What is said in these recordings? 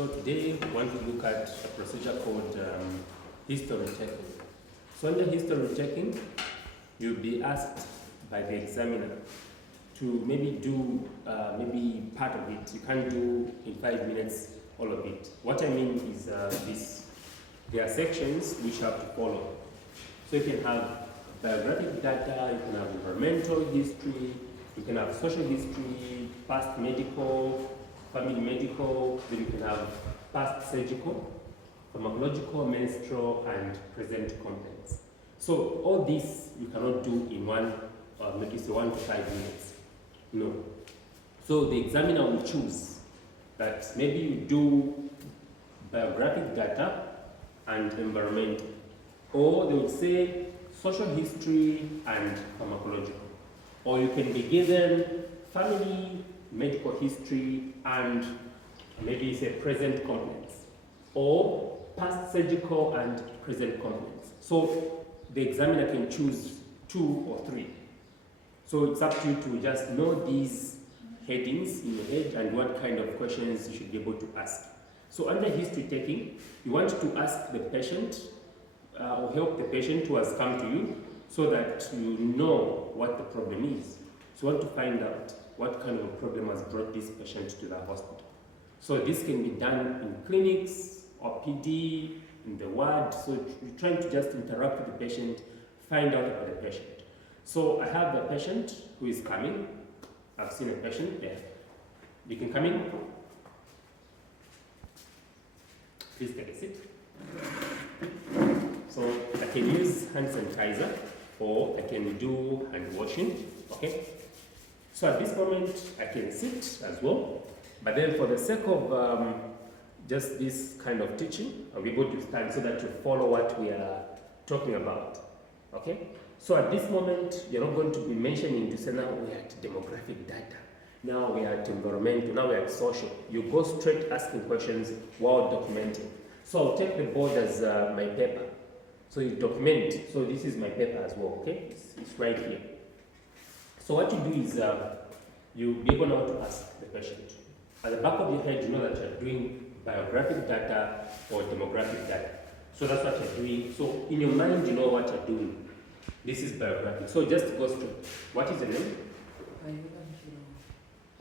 So today we want to look at a procedure called history checking. So under history checking, you'll be asked by the examiner to maybe do maybe part of it. You can't do in 5 minutes all of it. What I mean is this. There are sections which you have to follow. So you can have biographic data, you can have environmental history, you can have social history, past medical, family medical, then you can have past surgical, pharmacological, menstrual, and present contents. So all this you cannot do in one, maybe say 1 to 5 minutes. No. So the examiner will choose that maybe you do biographic data and environmental, or they will say social history and pharmacological, or you can be given family medical history and maybe say present contents, or past surgical and present contents. So the examiner can choose 2 or 3. So it's up to you to just know these headings in your head and what kind of questions you should be able to ask. So under history taking, you want to ask the patient or help the patient who has come to you so that you know what the problem is. So you want to find out what kind of a problem has brought this patient to the hospital. So this can be done in clinics or PD, in the ward. So you're trying to just interact with the patient, find out about the patient. So I have the patient who is coming. I've seen a patient there. You can come in. Please take a seat. So I can use hand sanitizer or I can do hand washing, okay? So at this moment I can sit as well, but then for the sake of just this kind of teaching, I'll be able to stand so that you follow what we are talking about, okay? So at this moment, you're not going to be mentioning to say now we are at demographic data, now we are at environmental, now we are at social. You go straight asking questions while documenting. So I'll take the board as my paper. So you document. So this is my paper as well, okay? It's right here. So what you do is you'll be able now to ask the patient. At the back of your head, you know that you're doing biographic data or demographic data. So that's what you're doing. So in your mind, you know what you're doing. This is biographic. So just go straight. What is the name?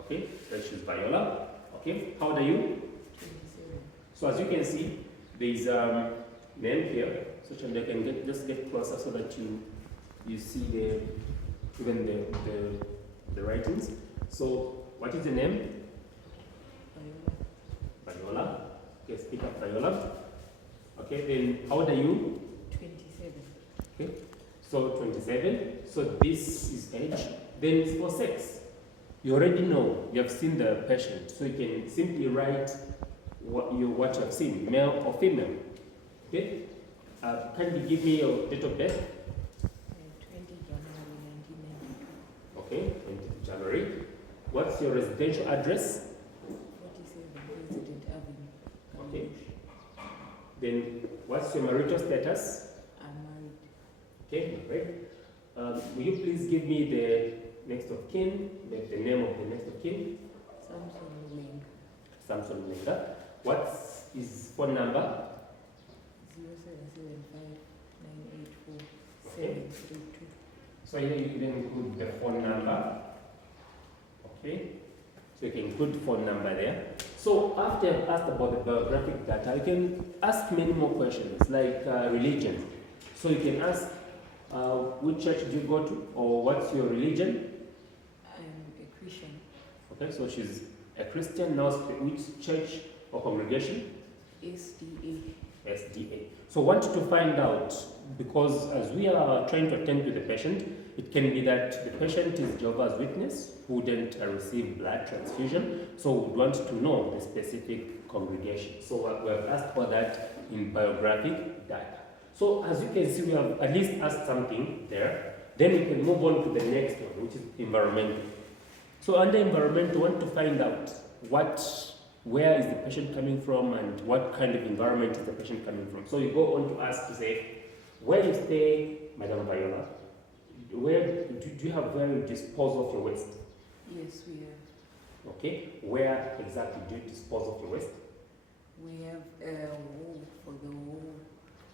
Okay, so she's Viola. Okay, how old are you? 27. So as you can see, there is name here. So I can just get closer so that you see even the writings. So what is the name? Viola. Okay, speak up, Viola. Okay, then how old are you? 27. Okay, so 27. So this is age. Then it's for sex. You already know, you have seen the patient, so you can simply write what you have seen, male or female. Okay? Can you give me your date of birth? 20 January 1992. Okay, 20 January. What's your residential address? 47 President Avenue. Okay. Then what's your marital status? I'm married. Okay, married. Will you please give me the next of kin, the name of the next of kin? Samson Wing. Samson Lenga. What is phone number? 0775 984 Okay. 732. So here you can include the phone number. Okay. So you can include phone number there. So after I've asked about the biographic data, you can ask many more questions like religion. So you can ask which church do you go to, or what's your religion? I'm a Christian. Okay, so she's a Christian. Now which church or congregation? SDA. SDA. So want to find out, because as we are trying to attend to the patient, it can be that the patient is Jehovah's Witness who didn't receive blood transfusion, so we want to know the specific congregation. So we have asked for that in biographic data. So as you can see, we have at least asked something there. Then we can move on to the next one, which is environmental. So under environmental, we want to find out where is the patient coming from and what kind of environment is the patient coming from. So you go on to ask to say, where you stay, Madam Viola? Where do you have where you dispose of your waste? Yes, we have. Okay, where exactly do you dispose of your waste? We have a hole for the whole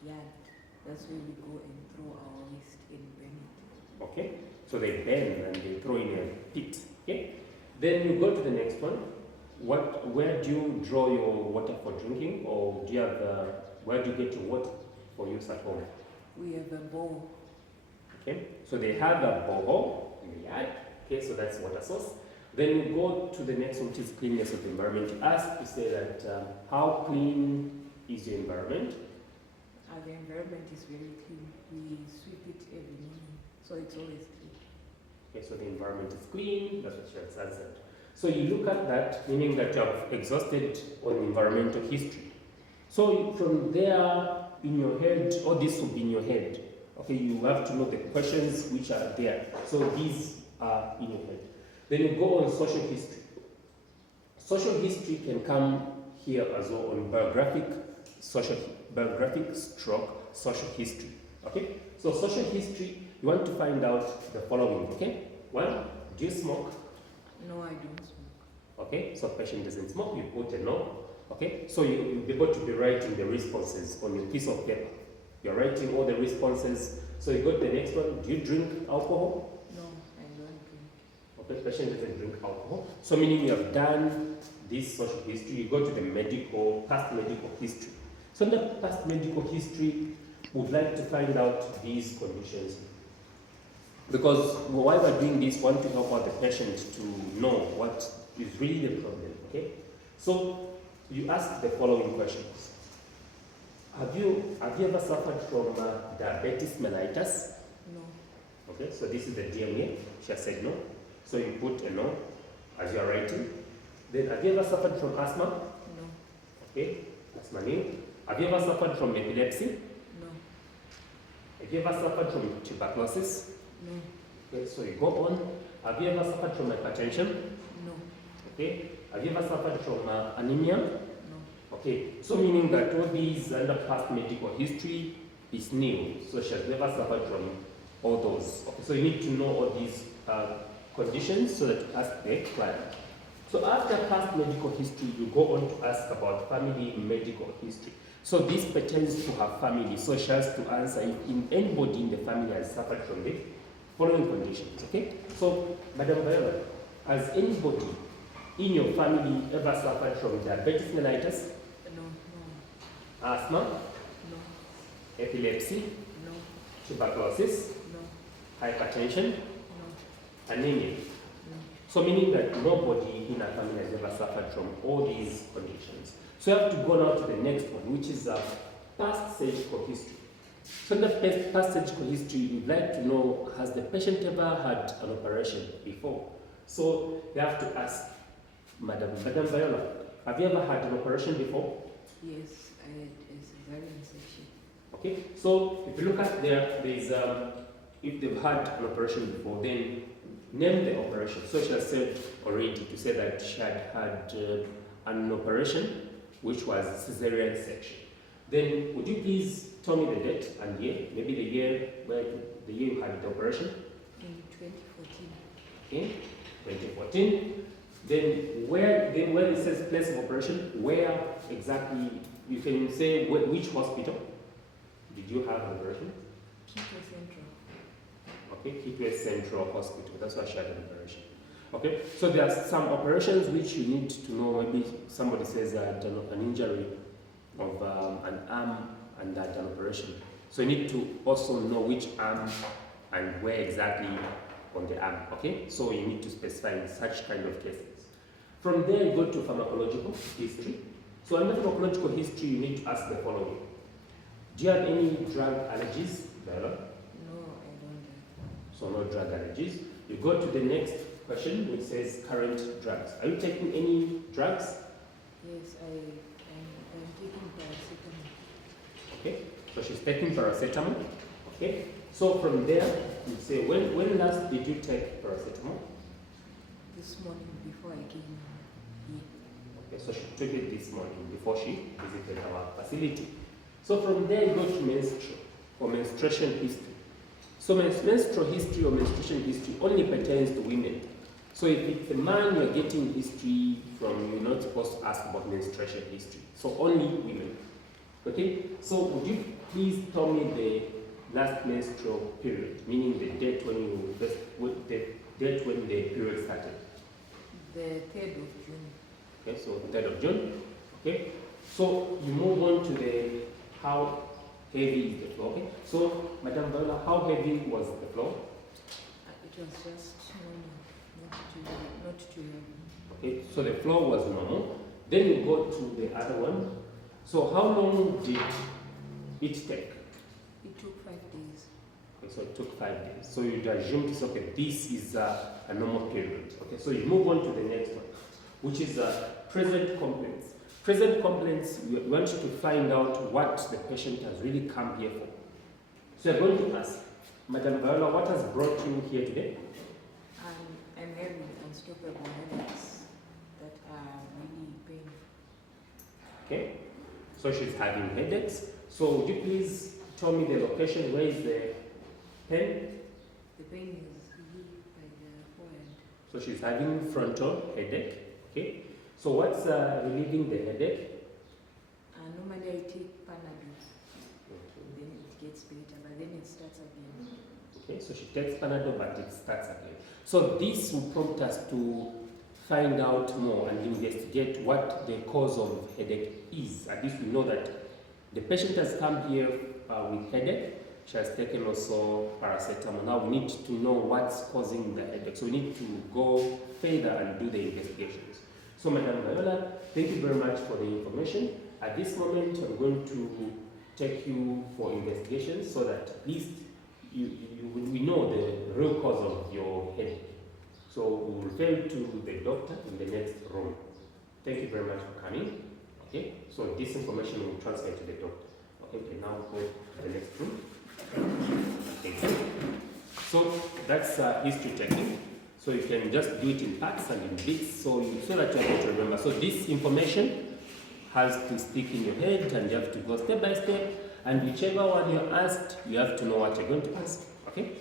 yard. That's where we go and throw our waste and burn it. Okay, so they burn and they throw in a pit. Okay, then you go to the next one. Where do you draw your water for drinking, or do you have where do you get your water for use at home? We have a bowl. Okay, so they have a borehole in the yard. Okay, so that's water source. Then you go to the next one, which is cleanness of the environment. You ask to say that how clean is your environment? The environment is very clean. We sweep it every morning, so it's always clean. Okay, so the environment is clean. That's what she has answered. So you look at that, meaning that you have exhausted on environmental history. So from there, in your head, or this will be in your head. Okay, you have to know the questions which are there. So these are in your head. Then you go on social history. Social history can come here as well on biographic stroke social history. Okay, so social history, you want to find out the following. Okay, one, do you smoke? No, I don't smoke. Okay, so patient doesn't smoke, you put a no. Okay, so you'll be able to be writing the responses on your piece of paper. You're writing all the responses. So you go to the next one. Do you drink alcohol? No, I don't drink. Okay, patient doesn't drink alcohol. So meaning you have done this social history, you go to the past medical history. So in the past medical history, we'd like to find out these conditions. Because while we're doing this, we want to help out the patient to know what is really the problem. Okay? So you ask the following questions. Have you ever suffered from diabetes mellitus? No. Okay, so this is the DMA. She has said no. So you put a no as you are writing. Then have you ever suffered from asthma? No. Okay, that's my name. Have you ever suffered from epilepsy? No. Have you ever suffered from tuberculosis? No. Okay, so you go on. Have you ever suffered from hypertension? No. Okay. Have you ever suffered from anemia? No. Okay, so meaning that all these under past medical history is new. So she has never suffered from all those. Okay, so you need to know all these conditions so that you ask the client. So after past medical history, you go on to ask about family medical history. So this pertains to her family. So she has to answer if anybody in the family has suffered from the following conditions. Okay? So, Madam Viola, has anybody in your family ever suffered from diabetes mellitus? No. Asthma? No. Epilepsy? No. Tuberculosis? No. Hypertension? No. Anemia? No. So meaning that nobody in our family has ever suffered from all these conditions. So you have to go now to the next one, which is past surgical history. So in the past surgical history, we'd like to know, has the patient ever had an operation before? So you have to ask, Madam Viola, have you ever had an operation before? Yes, I had a cesarean section. Okay, so if you look at there is, if they've had an operation before, then name the operation. So she has said already to say that she had had an operation which was cesarean section. Then would you please tell me the date and year, maybe the year you had the operation? In 2014. Okay, 2014. Then where it says place of operation, where exactly, you can say which hospital did you have an operation? Kitwe Central. Okay, Kitwe Central Hospital, that's why she had an operation. Okay, so there are some operations which you need to know. Maybe somebody says an injury of an arm and that an operation. So you need to also know which arm and where exactly on the arm. Okay, so you need to specify in such kind of cases. From there, you go to pharmacological history. So under pharmacological history, you need to ask the following. Do you have any drug allergies, Viola? No, I don't have. So no drug allergies. You go to the next question, which says current drugs. Are you taking any drugs? Yes, I'm taking paracetamol. Okay, so she's taking paracetamol. Okay, so from there, you say, when last did you take paracetamol? This morning before I came here. Okay, so she took it this morning before she visited our facility. So from there, you go to menstrual or menstruation history. So menstrual history or menstruation history only pertains to women. So if it's a man, you're getting history from, you're not supposed to ask about menstruation history. So only women. Okay? So would you please tell me the last menstrual period, meaning the date when you first, the date when the period started? The 3rd of June. Okay, so 3rd of June. Okay? So you move on to the how heavy is the floor. Okay? So Madam Viola, how heavy was the floor? It was just normal, not too heavy. Okay, so the floor was normal. Then you go to the other one. So how long did it take? It took 5 days. Okay, so it took 5 days. So you'd assume it's okay, this is a normal period. Okay, so you move on to the next one, which is present complaints. Present complaints, we want you to find out what the patient has really come here for. So you're going to ask, Madam Viola, what has brought you here today? I'm having unstoppable headaches that are really painful. Okay, so she's having headaches. So would you please tell me the location, where is the pain? The pain is here by the forehead. So she's having frontal headache. Okay, so what's relieving the headache? Normally I take Panadol, then it gets better, but then it starts again. Okay, so she takes Panadol, but it starts again. So this will prompt us to find out more and investigate what the cause of headache is. At least we know that the patient has come here with headache. She has taken also paracetamol. Now we need to know what's causing the headache. So we need to go further and do the investigations. So Madam Viola, thank you very much for the information. At this moment, I'm going to take you for investigations so that at least we know the real cause of your headache. So we will refer you to the doctor in the next room. Thank you very much for coming. Okay, so this information will transfer to the doctor. Okay, we can now go to the next room. Thank you. So that's history checking. So you can just do it in parts and in bits so that you're able to remember. So this information has to stick in your head and you have to go step by step, and whichever one you're asked, you have to know what you're going to ask. Okay?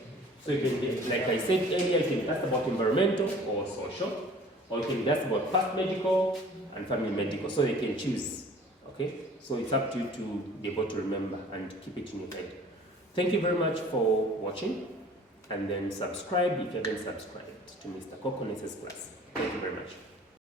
So you can get, like I said earlier, you can ask about environmental or social, or you can ask about past medical and family medical, so you can choose. Okay? So it's up to you to be able to remember and keep it in your head. Thank you very much for watching, and then subscribe if you haven't subscribed to Mr. Kokones's class. Thank you very much.